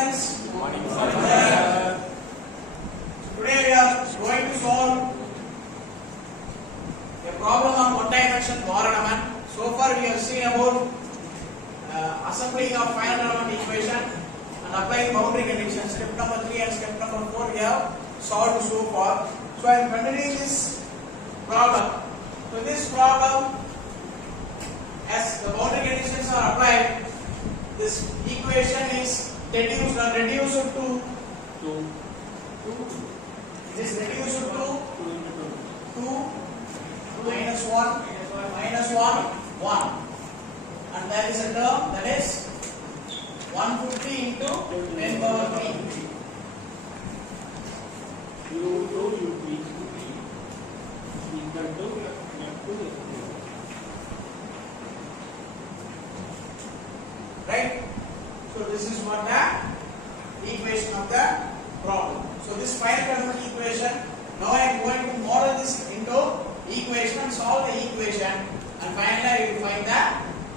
students. Good morning, Today we are going to solve a problem on one-dimension Varanaman. So far we have seen about assembling of final element equation and applying boundary conditions. Step number 3 and step number 4 we have solved so far. So I am continuing this problem. So this problem, as the boundary conditions are applied, this equation is reduced to it is reduced to 2 minus 1 minus 1 1, and there is a term that is 150 into 10 power 3. Right? So this is what the equation of the problem. So this finite element equation, now I am going to model this into equation and solve the equation, and finally I will find the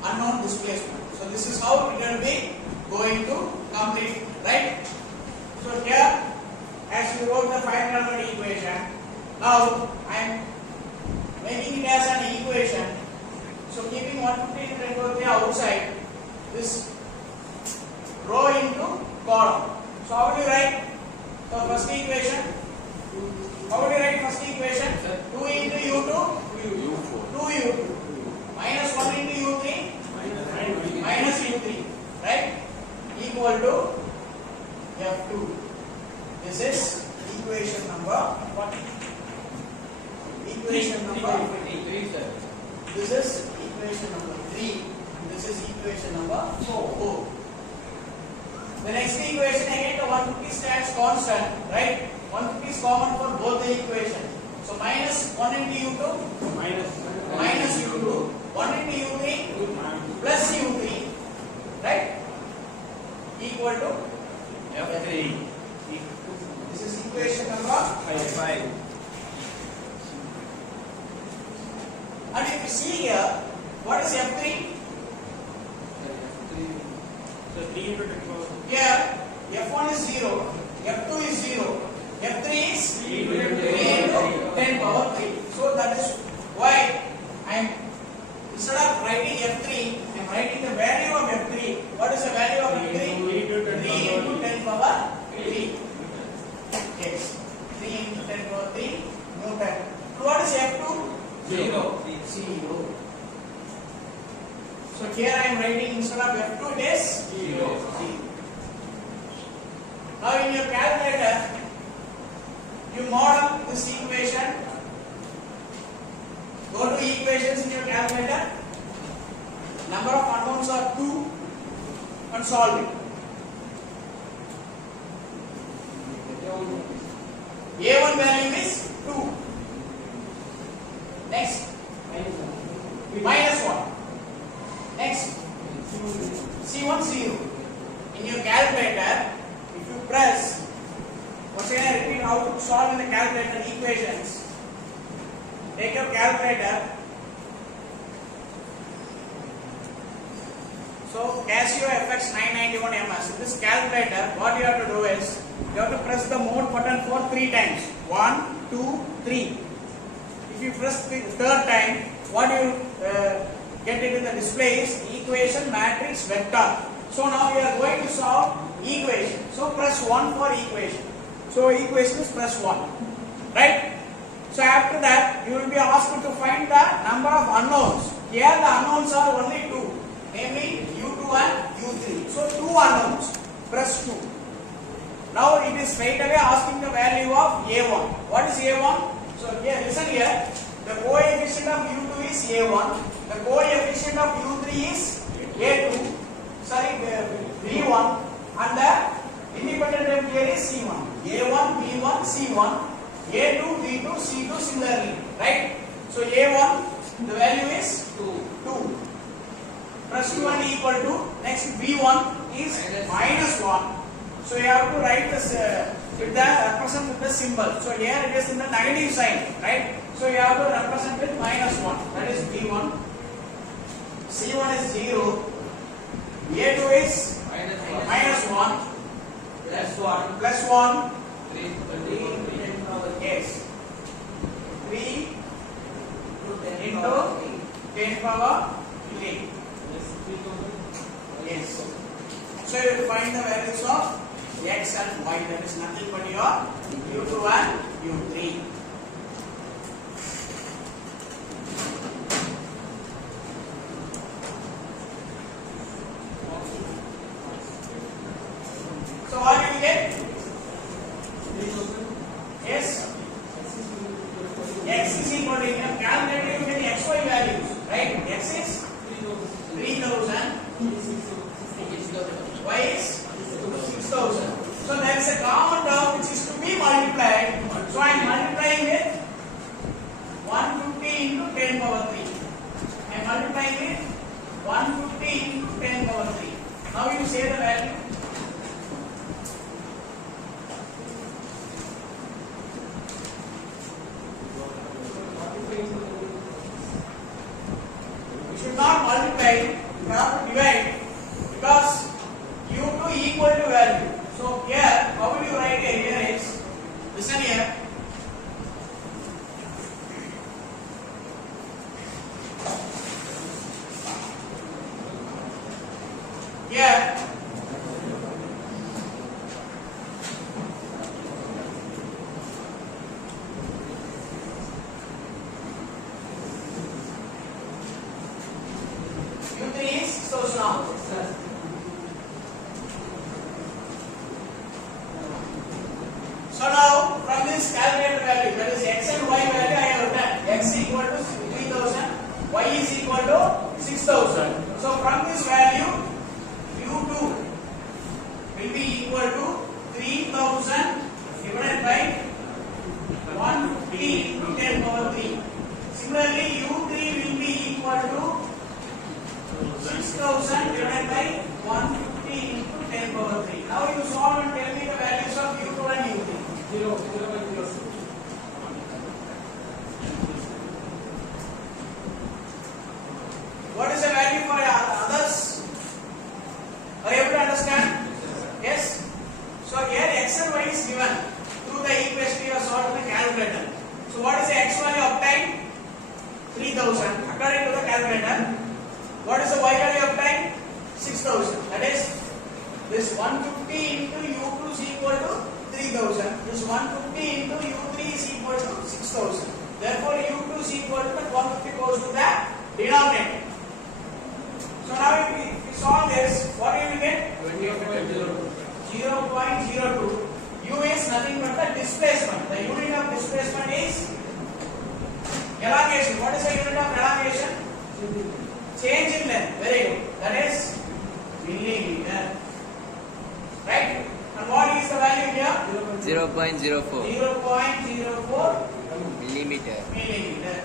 unknown displacement. So this is how it will be going to complete, right? So here, as you wrote the finite element equation, now I am making it as an equation. So keeping 150 into 10 power 3 outside, this row into column. So how do you write? So first equation. How do you write first equation? 2 into u2, 2u2 minus 1 into u3 minus u3, right? Equal to f2. This is equation number what? Equation number 3. This is equation number 3. And this is equation number 4. The next equation again, the 150 stands constant, right? 150 is common for both the equations. So minus 1 into u2 minus u2, 1 into u3 plus u3, right? Equal to f3. This is equation number 5. And if you see here, what is f3? So 3 into 10 power. Here, f1 is 0, f2 is 0, f3 is 3 into 10 power 3. So that is why I am, instead of writing f3, I am writing the value of f3. What is the value of f3? 3 into 10 power 3. Yes, 3 into 10 power 3 Newton. So what is f2? 0. So here I am writing instead of f2 it is 0. Now in your calculator, you model this equation. Go to equations in your calculator. Number of unknowns are 2 and solve it. A1 value is 2. Next, minus 1. Next, C1 0. In your calculator, if you press, once again I repeat how to solve in the calculator equations. Take your calculator. So Casio FX 991 MS. In this calculator, what you have to do is, you have to press the mode button for 3 times. 1, 2, 3. If you press the third time, what you get it in the display is equation matrix vector. So now we are going to solve equation. So press 1 for equation. So equation is press 1. Right? So after that, you will be asked to find the number of unknowns. Here the unknowns are only 2. Namely u2 and u3. So 2 unknowns. Press 2. Now it is straight away asking the value of a1. What is a1? So here, listen here. The coefficient of u2 is a1. The coefficient of u3 is a2. Sorry, v1. And the independent term here is c1. a1, v1, c1. a2, v2, c2 similarly. Right? So a1, the value is 2. Press 2 and equal to. Next v1 is minus 1. So you have to write this with the represent with the symbol. So here it is in the negative sign, right? So you have to represent with minus 1. That is v1. C1 is 0. A2 is minus 1. So you will find the values of x and y. That is nothing but your u2 and u3. So what you will get? Yes. X is equal to, in a calculator you get xy values, right? X is 3000, y is 6000. So there is a common term which is to be multiplied. So I am multiplying with 150 into 10 power 3. I am multiplying with 150 into 10 power 3. Now you say the value. You should not multiply, you have to divide, because u2 equal to value. So here, how will you write here is, listen here. Here, u3 is so strong. So now from this calculated value, that is x and y value, I have written x equal to 3000, y is equal to 6000. So from this value, u2 will be equal to 3000 divided by 150 into 10 power 3. Similarly, u3 will be equal to 6000 divided by 150 into 10 power 3. Now you solve and tell me the values of u2 and u3. 0, 0 by 0. What is the value for others? Are you able to understand? Yes. So here x and y is given through the equation you have solved in the calculator. So what is the x value obtained? 3000 according to the calculator. What is the y value obtained? 6000. That is, this 150 into u2 is equal to 3000. This 150 into u3 is equal to 6000. Therefore, u2 is equal to that 150 goes to the denominator. So now if we solve this, what will we get? 0.02. U is nothing but the displacement. The unit of displacement is elongation. What is the unit of elongation? Change in length. Very good. That is millimeter. Right? And what is the value here? 0.04 0.04 millimeter. millimeter.